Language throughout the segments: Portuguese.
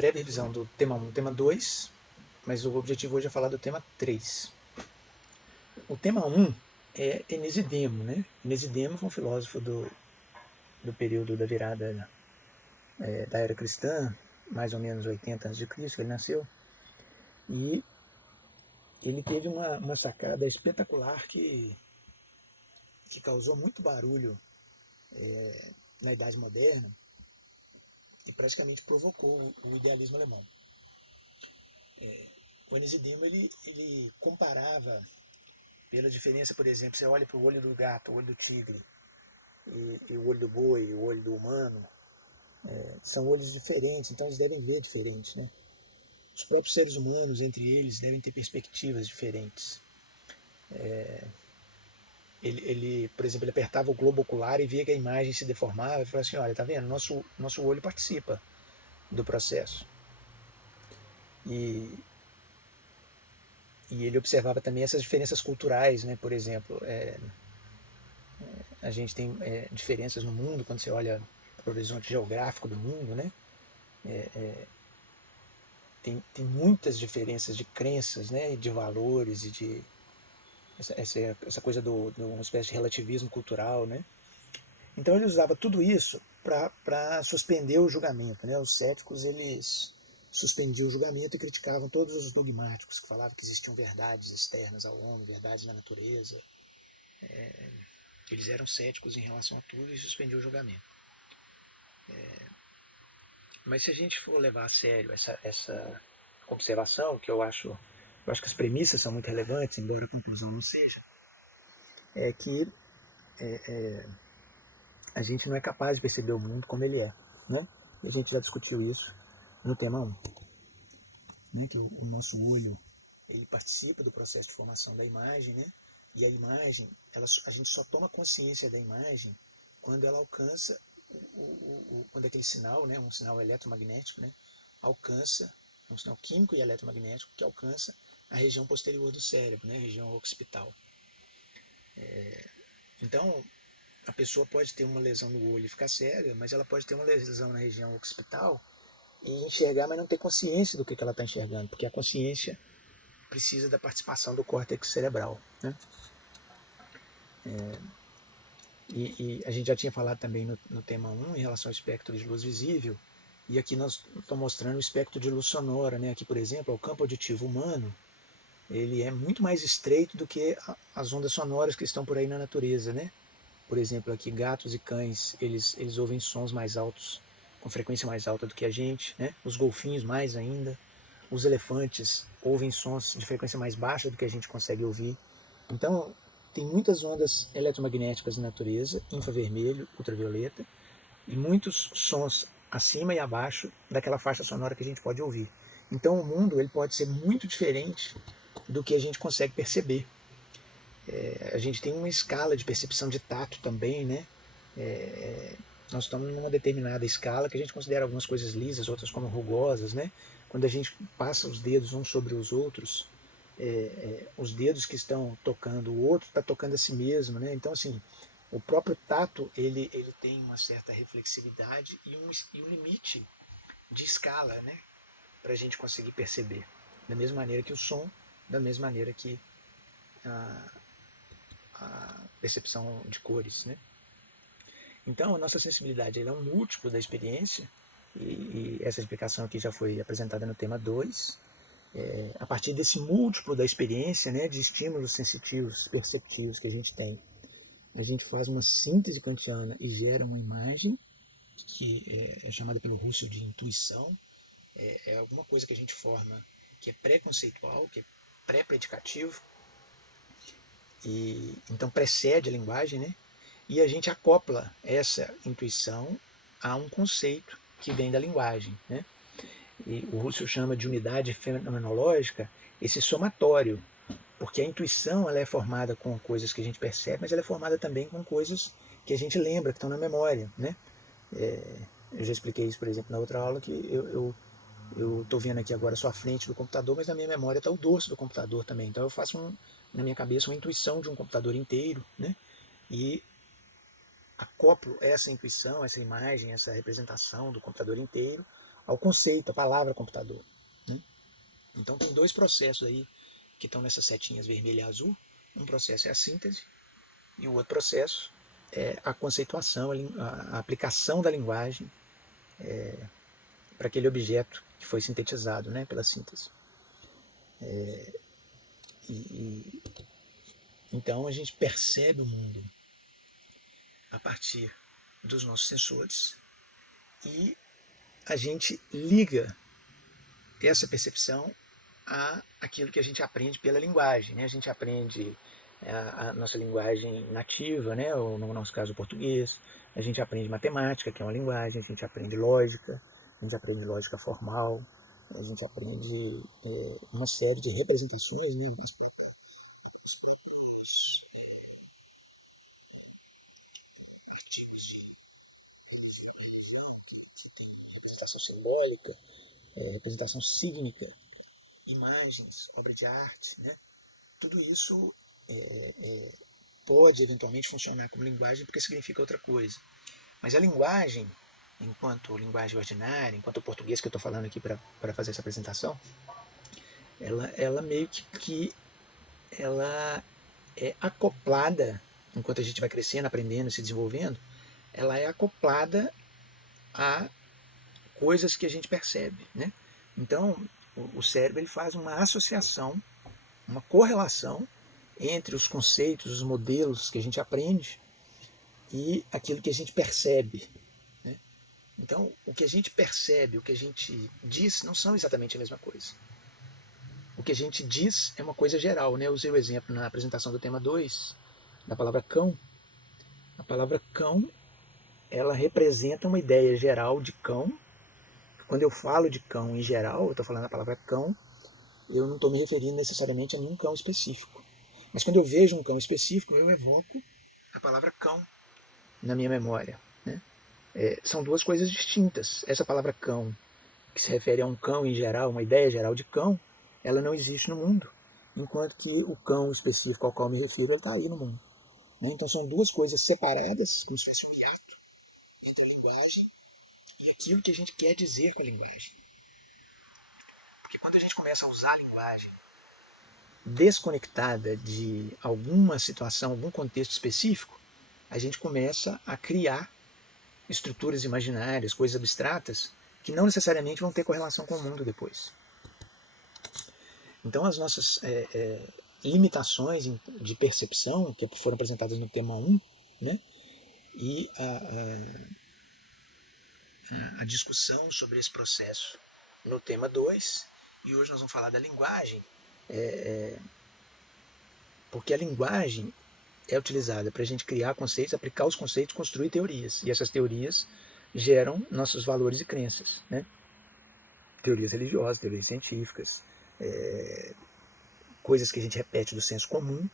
breve revisão do tema 1 e tema 2, mas o objetivo hoje é falar do tema 3. O tema 1 é Enesidemo, né? Enesidemo foi um filósofo do período da virada da era cristã, mais ou menos 80 a.C., que ele nasceu, e ele teve uma sacada espetacular que causou muito barulho na Idade Moderna e praticamente provocou o idealismo alemão. O Enesidemo ele comparava, pela diferença, por exemplo, você olha para o olho do gato, o olho do tigre, e o olho do boi, o olho do humano, são olhos diferentes, então eles devem ver diferente, né? Os próprios seres humanos, entre eles, devem ter perspectivas diferentes. Ele, por exemplo, ele apertava o globo ocular e via que a imagem se deformava e falava assim, olha, tá vendo? Nosso olho participa do processo. E ele observava também essas diferenças culturais, né? Por exemplo, a gente tem diferenças no mundo quando você olha para o horizonte geográfico do mundo, né? Tem muitas diferenças de crenças, né? De valores e de essa coisa de uma espécie de relativismo cultural, né? Então ele usava tudo isso para suspender o julgamento, né? Os céticos eles suspendiam o julgamento e criticavam todos os dogmáticos que falavam que existiam verdades externas ao homem, verdades da natureza. Eles eram céticos em relação a tudo e suspendiam o julgamento. Mas se a gente for levar a sério essa observação, que eu acho que as premissas são muito relevantes, embora a conclusão não seja, é que a gente não é capaz de perceber o mundo como ele é, né? E a gente já discutiu isso no tema 1, né? Que o nosso olho ele participa do processo de formação da imagem, né? E a imagem, a gente só toma consciência da imagem quando ela alcança quando aquele sinal, né, um sinal eletromagnético, né, alcança, um sinal químico e eletromagnético que alcança a região posterior do cérebro, né, a região occipital. Então, a pessoa pode ter uma lesão no olho e ficar cega, mas ela pode ter uma lesão na região occipital e enxergar, mas não ter consciência do que ela está enxergando, porque a consciência precisa da participação do córtex cerebral, né? E a gente já tinha falado também no tema 1 em relação ao espectro de luz visível, e aqui nós estamos mostrando o espectro de luz sonora, né? Aqui, por exemplo, o campo auditivo humano, ele é muito mais estreito do que as ondas sonoras que estão por aí na natureza, né? Por exemplo, aqui gatos e cães, eles ouvem sons mais altos, com frequência mais alta do que a gente, né? Os golfinhos mais ainda. Os elefantes ouvem sons de frequência mais baixa do que a gente consegue ouvir. Então, tem muitas ondas eletromagnéticas na natureza, infravermelho, ultravioleta, e muitos sons acima e abaixo daquela faixa sonora que a gente pode ouvir. Então, o mundo ele pode ser muito diferente do que a gente consegue perceber. A gente tem uma escala de percepção de tato também, né? Nós estamos numa determinada escala que a gente considera algumas coisas lisas, outras como rugosas, né? Quando a gente passa os dedos uns sobre os outros, os dedos que estão tocando o outro está tocando a si mesmo, né? Então, assim, o próprio tato ele tem uma certa reflexividade e um limite de escala, né? Para a gente conseguir perceber. Da mesma maneira que o som, da mesma maneira que a percepção de cores, né? Então, a nossa sensibilidade é um múltiplo da experiência, e essa explicação aqui já foi apresentada no tema 2. A partir desse múltiplo da experiência, né, de estímulos sensitivos, perceptivos que a gente tem, a gente faz uma síntese kantiana e gera uma imagem que é chamada pelo Russell de intuição. É alguma coisa que a gente forma que é pré-conceitual, que é pré-predicativo, e então precede a linguagem, né? E a gente acopla essa intuição a um conceito que vem da linguagem, né? E o Russell chama de unidade fenomenológica esse somatório, porque a intuição ela é formada com coisas que a gente percebe, mas ela é formada também com coisas que a gente lembra, que estão na memória, né? Eu já expliquei isso, por exemplo, na outra aula, que eu estou vendo aqui agora só a frente do computador, mas na minha memória está o dorso do computador também. Então eu faço na minha cabeça uma intuição de um computador inteiro, né? E acoplo essa intuição, essa imagem, essa representação do computador inteiro ao conceito, à palavra computador, né? Então tem dois processos aí que estão nessas setinhas vermelha e azul. Um processo é a síntese e o outro processo é a conceituação, a aplicação da linguagem para aquele objeto que foi sintetizado, né, pela síntese. E então a gente percebe o mundo a partir dos nossos sensores e a gente liga essa percepção a aquilo que a gente aprende pela linguagem, né? A gente aprende a nossa linguagem nativa, né? Ou no nosso caso o português. A gente aprende matemática, que é uma linguagem. A gente aprende lógica. A gente aprende lógica formal. A gente aprende uma série de representações, né? Representação simbólica, representação sígnica, imagens, obra de arte, né? Tudo isso pode eventualmente funcionar como linguagem porque significa outra coisa. Mas a linguagem, enquanto linguagem ordinária, enquanto o português que eu estou falando aqui para fazer essa apresentação, ela meio que ela é acoplada, enquanto a gente vai crescendo, aprendendo, se desenvolvendo, ela é acoplada a coisas que a gente percebe, né? Então, o cérebro ele faz uma associação, uma correlação entre os conceitos, os modelos que a gente aprende e aquilo que a gente percebe, né? Então, o que a gente percebe, o que a gente diz, não são exatamente a mesma coisa. O que a gente diz é uma coisa geral, né? Eu usei o exemplo na apresentação do tema 2 da palavra cão. A palavra cão, ela representa uma ideia geral de cão. Quando eu falo de cão em geral, eu estou falando a palavra cão, eu não estou me referindo necessariamente a nenhum cão específico. Mas quando eu vejo um cão específico, eu evoco a palavra cão na minha memória, né? São duas coisas distintas. Essa palavra cão, que se refere a um cão em geral, uma ideia geral de cão, ela não existe no mundo. Enquanto que o cão específico ao qual me refiro, ele está aí no mundo. Né? Então são duas coisas separadas, como se fosse um hiato entre a linguagem e aquilo que a gente quer dizer com a linguagem. Porque quando a gente começa a usar a linguagem desconectada de alguma situação, algum contexto específico, a gente começa a criar estruturas imaginárias, coisas abstratas, que não necessariamente vão ter correlação com o mundo depois. Então as nossas limitações de percepção, que foram apresentadas no tema 1, né, e a discussão sobre esse processo no tema 2, e hoje nós vamos falar da linguagem, porque a linguagem é utilizada para a gente criar conceitos, aplicar os conceitos, construir teorias. E essas teorias geram nossos valores e crenças, né? Teorias religiosas, teorias científicas, coisas que a gente repete do senso comum,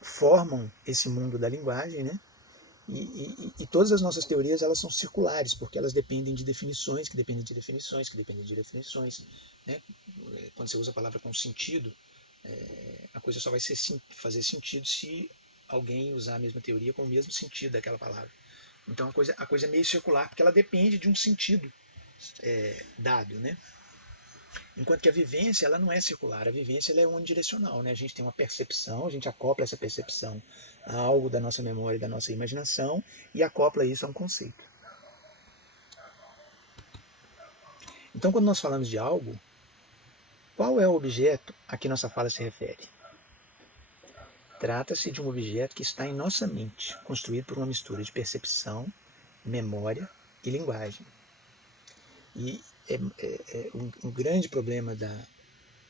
formam esse mundo da linguagem, né? E todas as nossas teorias elas são circulares, porque elas dependem de definições, que dependem de definições, que dependem de definições. Né? Quando você usa a palavra com sentido, a coisa só vai fazer sentido se alguém usar a mesma teoria com o mesmo sentido daquela palavra. Então a coisa é meio circular, porque ela depende de um sentido dado. Né? Enquanto que a vivência ela não é circular, a vivência ela é unidirecional. Né? A gente tem uma percepção, a gente acopla essa percepção a algo da nossa memória e da nossa imaginação e acopla isso a um conceito. Então, quando nós falamos de algo, qual é o objeto a que nossa fala se refere? Trata-se de um objeto que está em nossa mente, construído por uma mistura de percepção, memória e linguagem. E um grande problema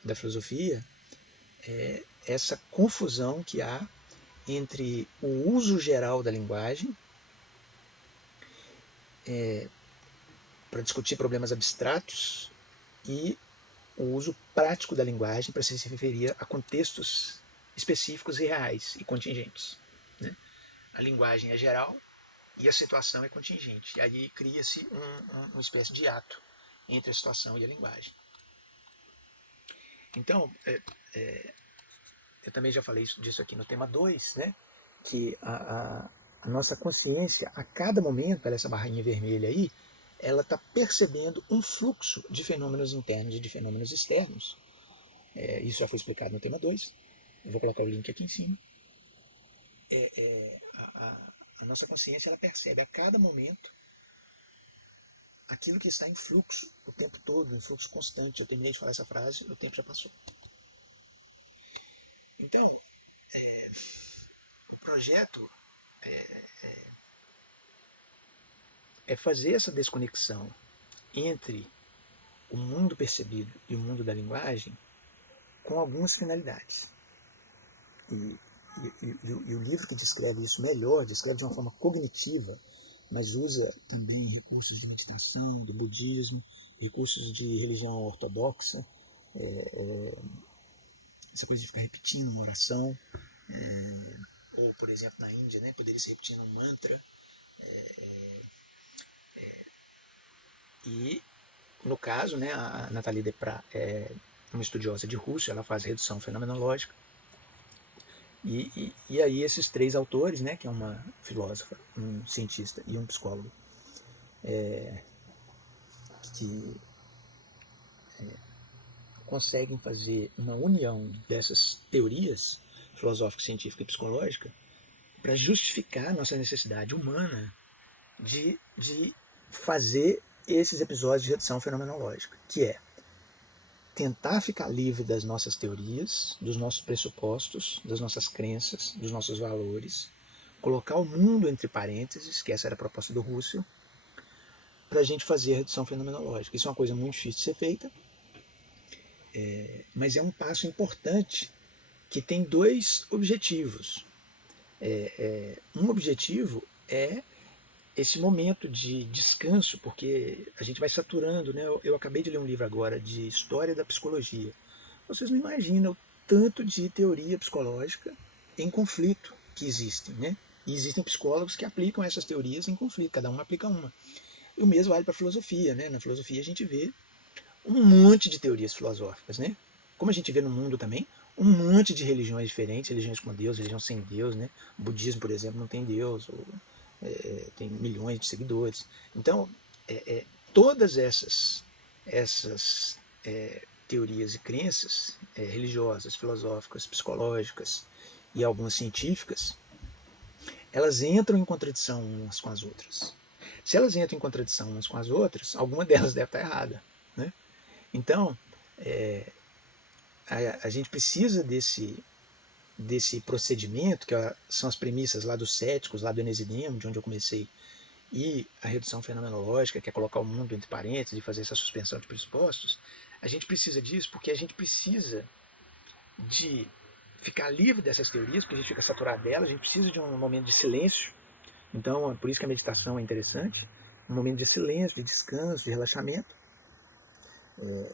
da filosofia é essa confusão que há entre o uso geral da linguagem para discutir problemas abstratos e o uso prático da linguagem para se referir a contextos específicos e reais e contingentes. Né? A linguagem é geral e a situação é contingente. E aí cria-se uma espécie de ato entre a situação e a linguagem. Então, eu também já falei disso aqui no tema 2, né? Que a nossa consciência, a cada momento, essa barrinha vermelha aí, ela está percebendo um fluxo de fenômenos internos e de fenômenos externos. Isso já foi explicado no tema 2. Eu vou colocar o link aqui em cima. A nossa consciência ela percebe a cada momento aquilo que está em fluxo o tempo todo, em fluxo constante. Eu terminei de falar essa frase, o tempo já passou. Então, o projeto é fazer essa desconexão entre o mundo percebido e o mundo da linguagem com algumas finalidades. E o livro que descreve isso melhor, descreve de uma forma cognitiva, mas usa também recursos de meditação, do budismo, recursos de religião ortodoxa, essa coisa de ficar repetindo uma oração, ou, por exemplo, na Índia, né, poderia ser repetindo um mantra. E, no caso, né, a Nathalie Deprat é uma estudiosa de Husserl, ela faz redução fenomenológica. E aí esses três autores, né, que é uma filósofa, um cientista e um psicólogo, que conseguem fazer uma união dessas teorias filosófica, científica e psicológica para justificar a nossa necessidade humana de fazer esses episódios de redução fenomenológica, que é tentar ficar livre das nossas teorias, dos nossos pressupostos, das nossas crenças, dos nossos valores, colocar o mundo entre parênteses, que essa era a proposta do Husserl, para a gente fazer a redução fenomenológica. Isso é uma coisa muito difícil de ser feita, mas é um passo importante que tem dois objetivos. Um objetivo é esse momento de descanso, porque a gente vai saturando, né? Eu acabei de ler um livro agora de história da psicologia. Vocês não imaginam o tanto de teoria psicológica em conflito que existem, né? E existem psicólogos que aplicam essas teorias em conflito, cada um aplica uma. E o mesmo vale para a filosofia, né? Na filosofia a gente vê um monte de teorias filosóficas, né? Como a gente vê no mundo também, um monte de religiões diferentes, religiões com Deus, religião sem Deus, né? O budismo, por exemplo, não tem Deus, ou, tem milhões de seguidores. Então, todas essas teorias e crenças religiosas, filosóficas, psicológicas e algumas científicas, elas entram em contradição umas com as outras. Se elas entram em contradição umas com as outras, alguma delas deve estar errada, né? Então, a gente precisa desse procedimento, que são as premissas lá dos céticos, lá do Enesidemo, de onde eu comecei, e a redução fenomenológica, que é colocar o mundo entre parênteses e fazer essa suspensão de pressupostos. A gente precisa disso porque a gente precisa de ficar livre dessas teorias, porque a gente fica saturado delas, a gente precisa de um momento de silêncio. Então, é por isso que a meditação é interessante, um momento de silêncio, de descanso, de relaxamento.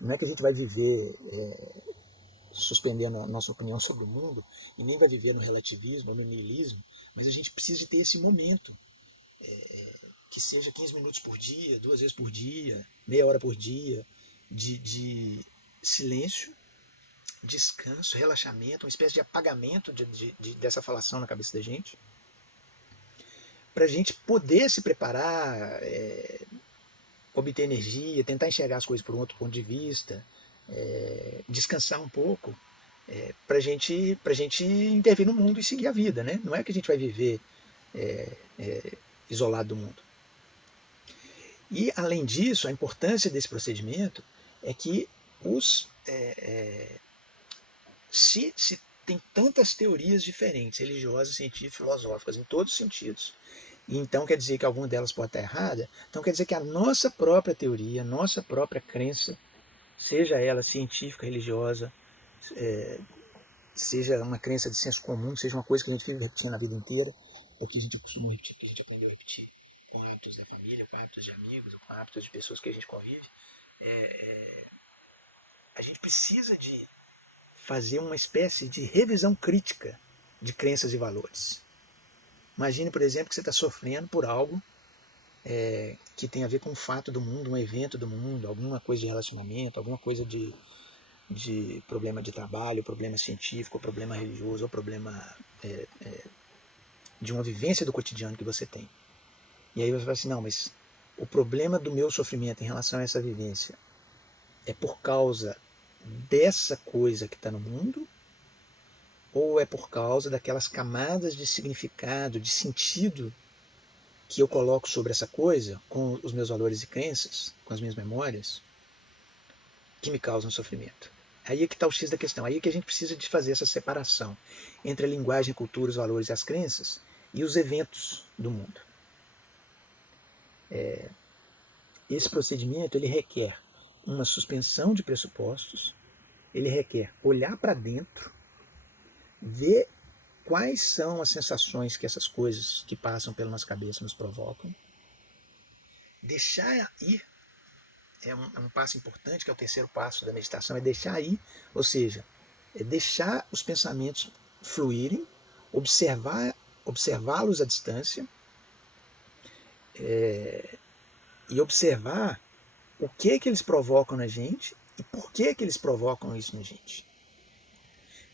Não é que a gente vai viver suspendendo a nossa opinião sobre o mundo e nem vai viver no relativismo ou no niilismo, mas a gente precisa de ter esse momento, que seja 15 minutos por dia, 2 vezes por dia, meia hora por dia, de silêncio, descanso, relaxamento, uma espécie de apagamento dessa falação na cabeça da gente, para a gente poder se preparar, obter energia, tentar enxergar as coisas por um outro ponto de vista, descansar um pouco, para gente intervir no mundo e seguir a vida, né? Não é que a gente vai viver isolado do mundo. E, além disso, a importância desse procedimento é que se tem tantas teorias diferentes, religiosas, científicas, filosóficas, em todos os sentidos, e então quer dizer que alguma delas pode estar errada, então quer dizer que a nossa própria teoria, a nossa própria crença, seja ela científica, religiosa, seja uma crença de senso comum, seja uma coisa que a gente vive repetindo a vida inteira, porque a gente acostumou a repetir, porque a gente aprendeu a repetir com hábitos da família, com hábitos de amigos, com hábitos de pessoas que a gente convive, a gente precisa de fazer uma espécie de revisão crítica de crenças e valores. Imagine, por exemplo, que você está sofrendo por algo que tem a ver com um fato do mundo, um evento do mundo, alguma coisa de relacionamento, alguma coisa de problema de trabalho, problema científico, problema religioso, ou problema de uma vivência do cotidiano que você tem. E aí você fala assim, não, mas o problema do meu sofrimento em relação a essa vivência é por causa dessa coisa que está no mundo, ou é por causa daquelas camadas de significado, de sentido que eu coloco sobre essa coisa, com os meus valores e crenças, com as minhas memórias, que me causam sofrimento. Aí é que está o X da questão. Aí é que a gente precisa de fazer essa separação entre a linguagem, a cultura, os valores e as crenças e os eventos do mundo. Esse procedimento ele requer uma suspensão de pressupostos, ele requer olhar para dentro, ver quais são as sensações que essas coisas que passam pela nossa cabeça nos provocam, deixar ir, é um passo importante, que é o terceiro passo da meditação, é deixar ir, ou seja, é deixar os pensamentos fluírem, observá-los à distância, e observar o que eles provocam na gente e por que eles provocam isso na gente.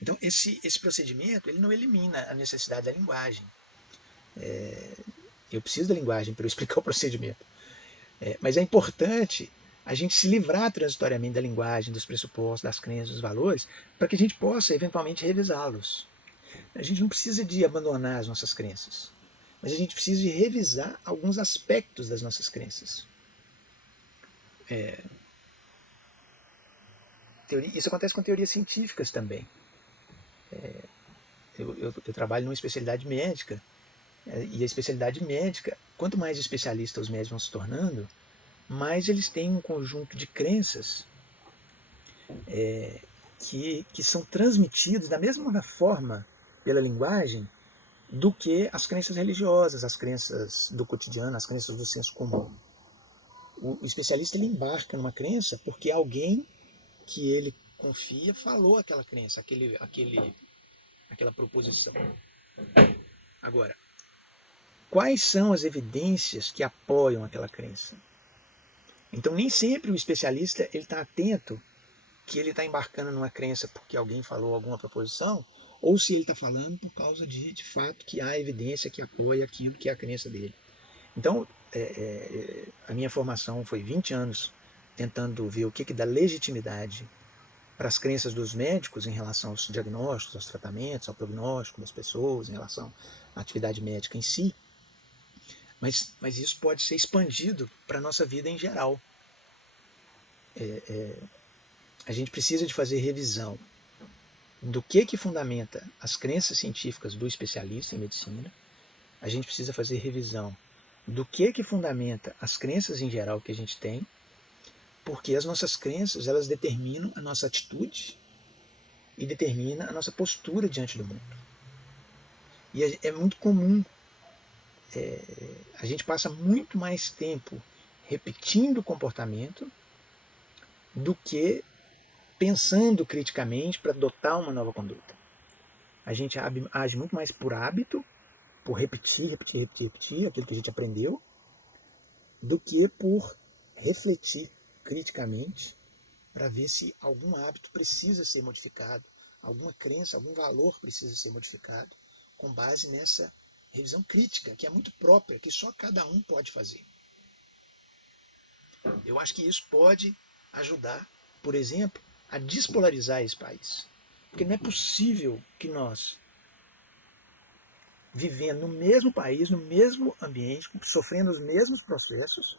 Então, esse procedimento ele não elimina a necessidade da linguagem. Eu preciso da linguagem para eu explicar o procedimento. Mas é importante a gente se livrar transitoriamente da linguagem, dos pressupostos, das crenças, dos valores, para que a gente possa eventualmente revisá-los. A gente não precisa de abandonar as nossas crenças, mas a gente precisa de revisar alguns aspectos das nossas crenças. Isso acontece com teorias científicas também. Eu trabalho numa especialidade médica, e a especialidade médica, quanto mais especialistas os médicos vão se tornando, mais eles têm um conjunto de crenças que são transmitidos da mesma forma pela linguagem do que as crenças religiosas, as crenças do cotidiano, as crenças do senso comum. O especialista ele embarca numa crença porque alguém que ele confia falou aquela crença, aquela proposição. Agora, quais são as evidências que apoiam aquela crença? Então, nem sempre o especialista ele está atento que ele está embarcando numa crença porque alguém falou alguma proposição, ou se ele está falando por causa de fato, que há evidência que apoia aquilo que é a crença dele. Então, a minha formação foi 20 anos tentando ver o que dá legitimidade para as crenças dos médicos em relação aos diagnósticos, aos tratamentos, ao prognóstico das pessoas, em relação à atividade médica em si. Mas isso pode ser expandido para a nossa vida em geral. A gente precisa de fazer revisão do que fundamenta as crenças científicas do especialista em medicina. A gente precisa fazer revisão do que fundamenta as crenças em geral que a gente tem, porque as nossas crenças elas determinam a nossa atitude e determinam a nossa postura diante do mundo. E é muito comum, a gente passa muito mais tempo repetindo o comportamento do que pensando criticamente para adotar uma nova conduta. A gente age muito mais por hábito, por repetir aquilo que a gente aprendeu, do que por refletir criticamente para ver se algum hábito precisa ser modificado, alguma crença, algum valor precisa ser modificado, com base nessa revisão crítica, que é muito própria, que só cada um pode fazer. Eu acho que isso pode ajudar, por exemplo, a despolarizar esse país. Porque não é possível que nós, vivendo no mesmo país, no mesmo ambiente, sofrendo os mesmos processos,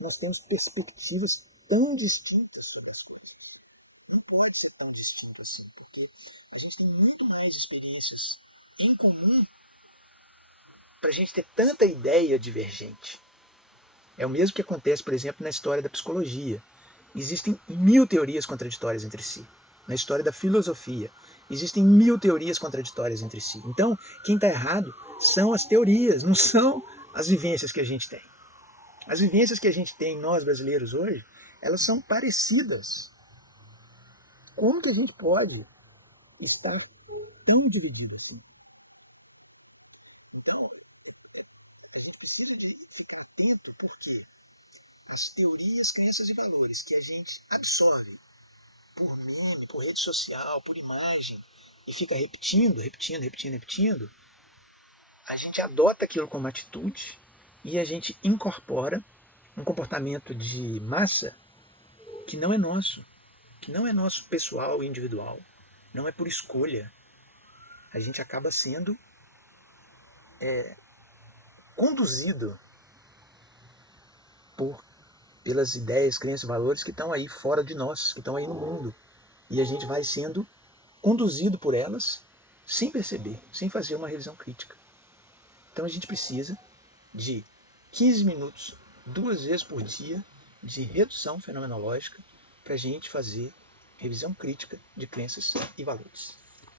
nós temos perspectivas tão distintas sobre as coisas. Não pode ser tão distinto assim, porque a gente tem muito mais experiências em comum para a gente ter tanta ideia divergente. É o mesmo que acontece, por exemplo, na história da psicologia. Existem 1000 teorias contraditórias entre si. Na história da filosofia, existem 1000 teorias contraditórias entre si. Então, quem está errado são as teorias, não são as vivências que a gente tem. As vivências que a gente tem, nós brasileiros hoje, elas são parecidas. Como que a gente pode estar tão dividido assim? Então, a gente precisa de ficar atento porque as teorias, crenças e valores que a gente absorve por meme, por rede social, por imagem, e fica repetindo, a gente adota aquilo como atitude e a gente incorpora um comportamento de massa que não é nosso pessoal e individual, não é por escolha. A gente acaba sendo conduzido pelas ideias, crenças e valores que estão aí fora de nós, que estão aí no mundo. E a gente vai sendo conduzido por elas sem perceber, sem fazer uma revisão crítica. Então a gente precisa de 15 minutos, 2 vezes por dia, de redução fenomenológica para a gente fazer revisão crítica de crenças e valores.